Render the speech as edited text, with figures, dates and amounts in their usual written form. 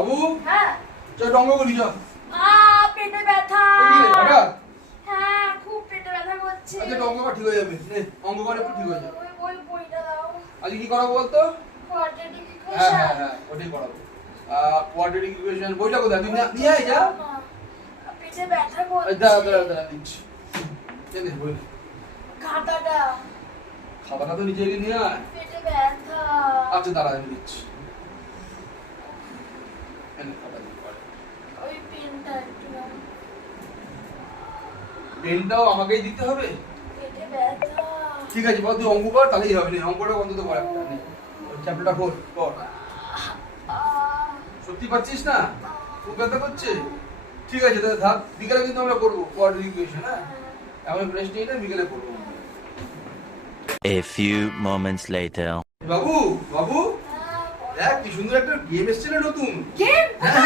বাবু হ্যাঁ চল অঙ্ক করি চল। পেটে ব্যথা। হঠাৎ হ্যাঁ খুব পেটে ব্যথা করছে। আচ্ছা অঙ্ক কর ঠিক হয়ে যাবে, নে অঙ্ক করে একটু ঠিক হয়ে যাবে। ওই বইটা দাও। আজকে কি করাবো বলতো? কোয়াড্রেটিক হ্যাঁ ইকুয়েশন। হ্যাঁ হ্যাঁ ওটাই করাবো। কোয়াড্রেটিক ইকুয়েশন বইটা কোথায়? তুই নিয়ে আয় যা। পেটে ব্যথা করছে। দাঁড়া দিচ্ছি। দে বই। খাতাটা। খাতাটা তো নিচে নিয়ে আয়। পেটে ব্যথা। আচ্ছা দাঁড়া আমি দিচ্ছি। এনে খাতা দিতে পারে। ওই পেনটা একটু দাও। পেনটাও আমাকেই দিতে হবে? পেটে ব্যথা। ঠিক আছে বল তুই অঙ্ক কর তাহলেই হবে। না অঙ্কটা অন্তত কর একটা নে। চ্যাপ্টারটা খোল কর। সত্যি পাচ্ছিস না? খুব ব্যথা করছে? ঠিক আছে তাহলে থাক, বিকেলে কিন্তু আমরা করবো কোয়াড্রেটিক ইকুয়েশন। হ্যাঁ এখন রেস্ট নিয়ে না, বিকেলে করবো। A few moments later. বাবু বাবু দেখ কি সুন্দর একটা গেম এসেছে না নতুন। গেম? হ্যাঁ